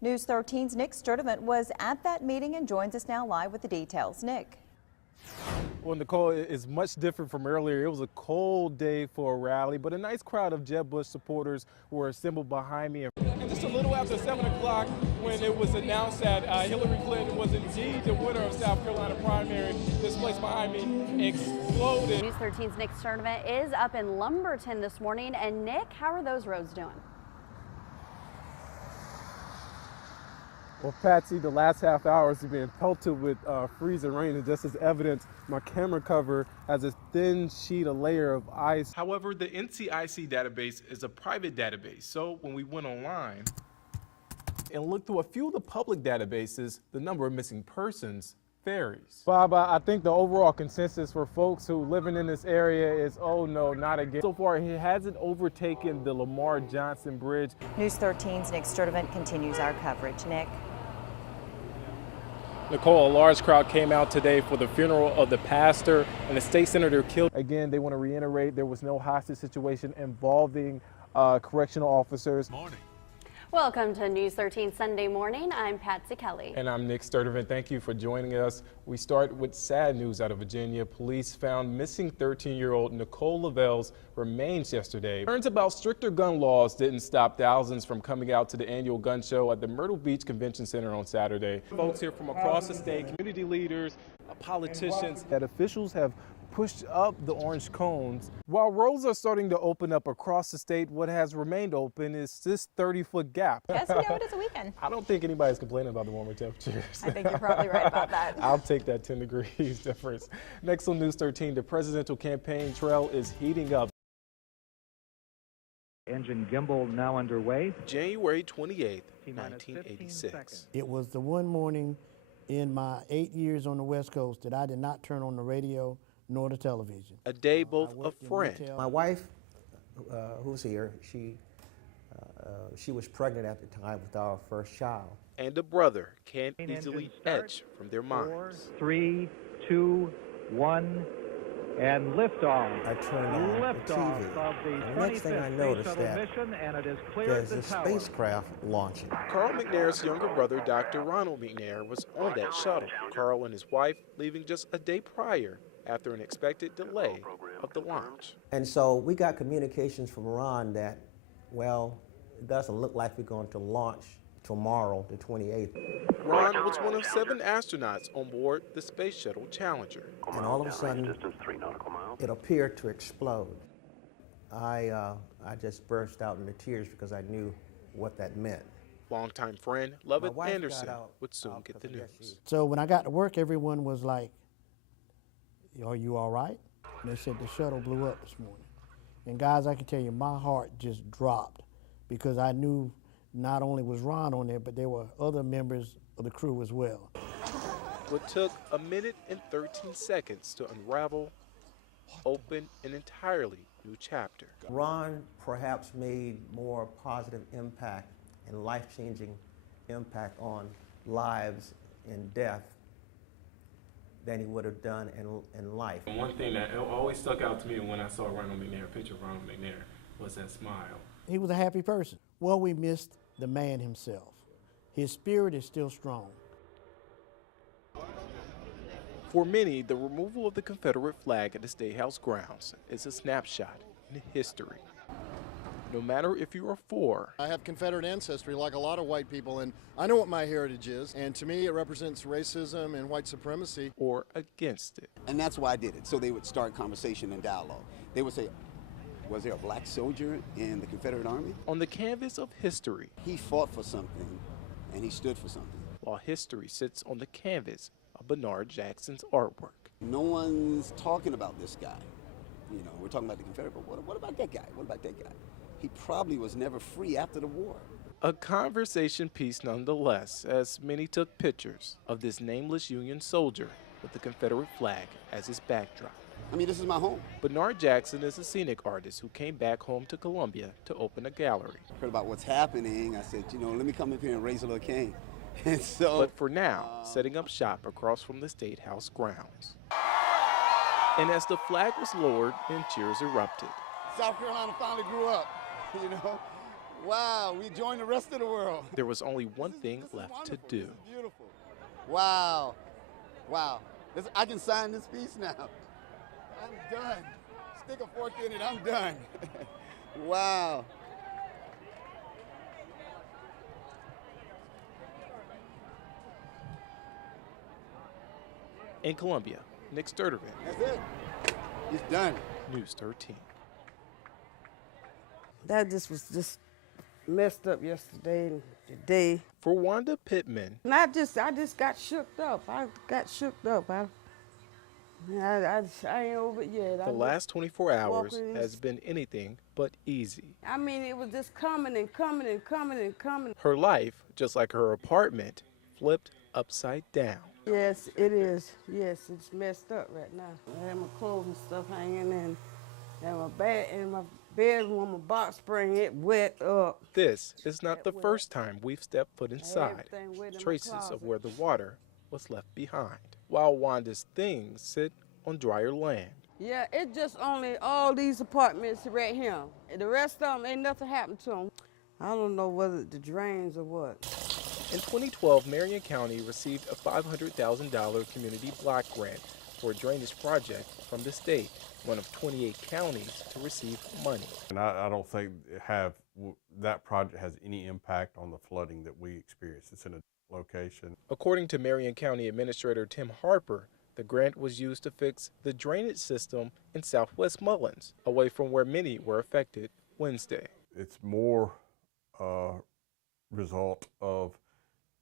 News 13's Nick Sturdivant was at that meeting and joins us now live with the details. Nick. Well, Nicole, is much different from earlier. It was a cold day for a rally, but a nice crowd of Jeb Bush supporters were assembled behind me. And just a little after 7 o'clock, when it was announced that Hillary Clinton was indeed the winner of South Carolina primary, this place behind me exploded. News 13's Nick Sturdivant is up in Lumberton this morning. And Nick, how are those roads doing? Well, Patsy, the last half hour has been pelted with freezing rain, and just as evidence, my camera cover has a thin sheet, a layer of ice. However, the NCIC database is a private database, so when we went online and looked through a few of the public databases, the number of missing persons varies. Bob, I think the overall consensus for folks who living in this area is, oh no, not again. So far, it hasn't overtaken the Lamar Johnson Bridge. News 13's Nick Sturdivant continues our coverage. Nick. Nicole, a large crowd came out today for the funeral of the pastor and the state senator killed. Again, they want to reiterate there was no hostage situation involving correctional officers. Morning. Welcome to News 13 Sunday morning. I'm Patsy Kelly. And I'm Nick Sturdivant. Thank you for joining us. We start with sad news out of Virginia. Police found missing 13-year-old Nicole Lavelle's remains yesterday. Turns about stricter gun laws didn't stop thousands from coming out to the annual gun show at the Myrtle Beach Convention Center on Saturday. Folks here from across the state, community leaders, politicians, that officials have pushed up the orange cones. While roads are starting to open up across the state, what has remained open is this 30-foot gap. Yes, we know it is a weekend. I don't think anybody's complaining about the warmer temperatures. I think you're probably right about that. I'll take that 10 degrees difference. Next on News 13, the presidential campaign trail is heating up. Engine gimbal now underway. January 28th, 1986. It was the one morning in my 8 years on the West Coast that I did not turn on the radio nor the television. A day both a friend. My wife, who's here, she was pregnant at the time with our first child. And a brother can't easily etch from their minds. 4, 3, 2, 1, and liftoff. I turned on the TV, and the next thing I noticed that there's a spacecraft launching. Carl McNair's younger brother, Dr. Ronald McNair, was on that shuttle. Carl and his wife leaving just a day prior after an expected delay of the launch. And so we got communications from Ron that, well, it doesn't look like we're going to launch tomorrow, the 28th. Ron was one of 7 astronauts on board the Space Shuttle Challenger. And all of a sudden, it appeared to explode. I just burst out into tears because I knew what that meant. Longtime friend Lovett Anderson would soon get the news. So when I got to work, everyone was like, "Are you all right?" And they said the shuttle blew up this morning. And guys, I can tell you, my heart just dropped because I knew not only was Ron on there, but there were other members of the crew as well. What took 1 minute and 13 seconds to unravel, open an entirely new chapter. Ron perhaps made more positive impact and life-changing impact on lives and death than he would have done in life. One thing that always stuck out to me when I saw Ronald McNair, a picture of Ronald McNair, was that smile. He was a happy person. Well, we missed the man himself. His spirit is still strong. For many, the removal of the Confederate flag at the State House grounds is a snapshot in history. No matter if you are for. I have Confederate ancestry like a lot of white people, and I know what my heritage is, and to me it represents racism and white supremacy. Or against it. And that's why I did it, so they would start conversation and dialogue. They would say, was there a black soldier in the Confederate Army? On the canvas of history. He fought for something, and he stood for something. While history sits on the canvas of Bernard Jackson's artwork. No one's talking about this guy. You know, we're talking about the Confederate, but what about that guy? What about that guy? He probably was never free after the war. A conversation piece nonetheless, as many took pictures of this nameless Union soldier with the Confederate flag as his backdrop. I mean, this is my home. Bernard Jackson is a scenic artist who came back home to Columbia to open a gallery. Heard about what's happening. I said, you know, let me come up here and raise a little cane. And so, but for now, setting up shop across from the State House grounds. And as the flag was lowered and cheers erupted. South Carolina finally grew up, you know. Wow, we joined the rest of the world. There was only one thing left to do. This is beautiful. Wow. Wow. I can sign this piece now. I'm done. Stick a fork in it, I'm done. Wow. In Columbia, Nick Sturdivant. That's it. It's done. News 13. That just was just messed up yesterday and today. For Wanda Pittman, And I just got shook up. I got shook up. I ain't over it yet. the last 24 hours walking in has this- been anything but easy. I mean, it was just coming and coming and coming and coming. Her life, just like her apartment, flipped upside down. Yes, it is. Yes, it's messed up right now. I have my clothes and stuff hanging and my bedroom, my box spring, it wet up. This is not the first time we've stepped foot inside. Everything wet in my Traces of closet. where the water was left behind, while Wanda's things sit on drier land. Yeah, it's just only all these apartments right here. The rest of them, ain't nothing happened to them. I don't know whether the drains or what. In 2012, Marion County received a $500,000 community block grant for a drainage project from the state, one of 28 counties to receive money. And I don't think that project has any impact on the flooding that we experience. It's in a location. According to Marion County Administrator Tim Harper, the grant was used to fix the drainage system in Southwest Mullins, away from where many were affected Wednesday. It's more result of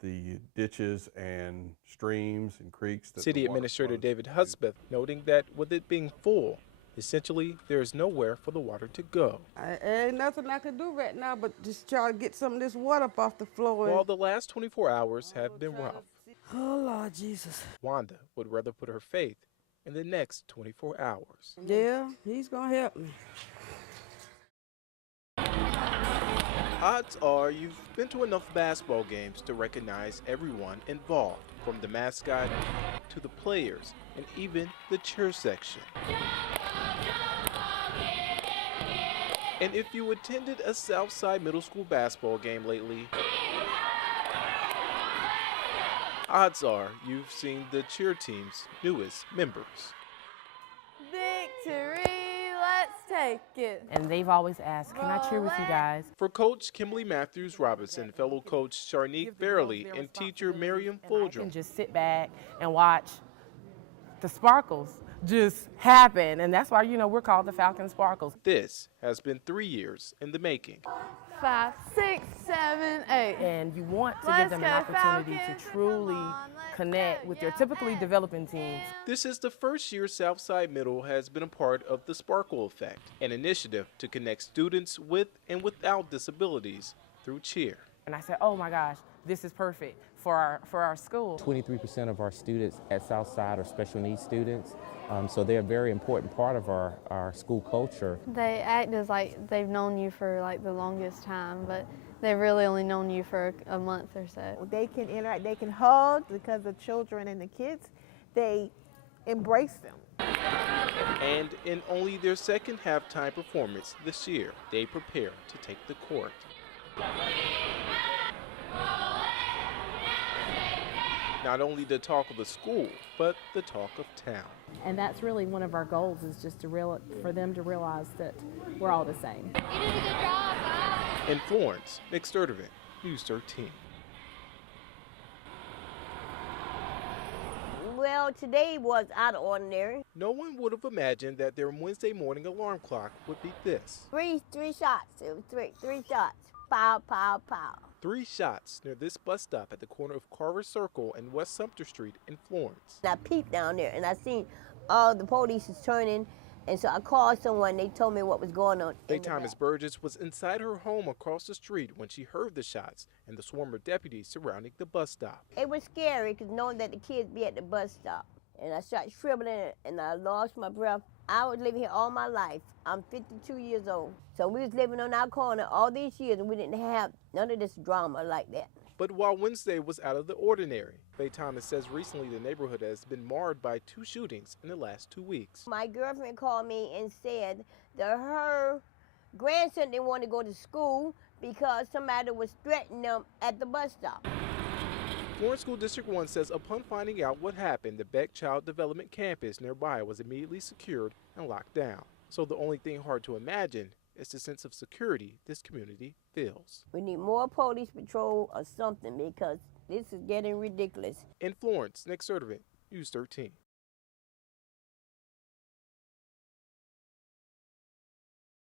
the ditches and streams and creeks. That City the water Administrator flows David into. Hudspeth noting that with it being full, essentially there is nowhere for the water to go. Ain't nothing I can do right now but just try to get some of this water up off the floor. While the last 24 hours have been rough, Oh, Lord Jesus. Wanda would rather put her faith in the next 24 hours. Yeah, he's going to help me. Odds are you've been to enough basketball games to recognize everyone involved, from the mascot to the players and even the cheer section. And if you attended a Southside Middle School basketball game lately, odds are you've seen the cheer team's newest members. Victory, let's take it. And they've always asked, can I cheer with you guys? For Coach Kimberly Matthews Robinson, fellow coach Sharnique Fairley, and teacher Miriam I Fuldrum, can just sit back and watch the sparkles just happen. And that's why, we're called the Falcon Sparkles. this has been 3 years in the making. 5, 6, 7, 8. And you want to give Let's them go, an opportunity Falcons. to truly Come on, let's connect go. with your Yeah, typically developing teams. This is the first year Southside Middle has been a part of the Sparkle Effect, an initiative to connect students with and without disabilities through cheer. And I said, oh my gosh, this is perfect for our school. 23% of our students at Southside are special needs students, so they're a very important part of our school culture. They act as like they've known you for like the longest time, but they've really only known you for a month or so. They can interact, they can hug because the children and the kids, they embrace them. And in only their second halftime performance this year, they prepare to take the court. Not only the talk of the school, but the talk of town. And that's really one of our goals, is just for them to realize that we're all the same. In Florence, Nick Sturdivant, News 13. Well, today was out of ordinary. No one would have imagined that their Wednesday morning alarm clock would be this. Three shots. It was three shots. Pow, pow, pow. 3 shots near this bus stop at the corner of Carver Circle and West Sumter Street in Florence. And I peeped down there and I seen all the police is turning, and so I called someone. They told me what was going on. Thomas Burgess was inside her home across the street when she heard the shots and the swarm of deputies surrounding the bus stop. It was scary because knowing that the kids be at the bus stop. And I started shriveling and I lost my breath. I was living here all my life. I'm 52 years old. So we was living on our corner all these years and we didn't have none of this drama like that. But while Wednesday was out of the ordinary, Faye Thomas says recently the neighborhood has been marred by 2 shootings in the last 2 weeks. My girlfriend called me and said that her grandson didn't want to go to school because somebody was threatening them at the bus stop. Florence School District 1 says upon finding out what happened, the Beck Child Development Campus nearby was immediately secured and locked down. So the only thing hard to imagine is the sense of security this community feels. We need more police patrol or something because this is getting ridiculous. In Florence, Nick Sturdivant, News 13.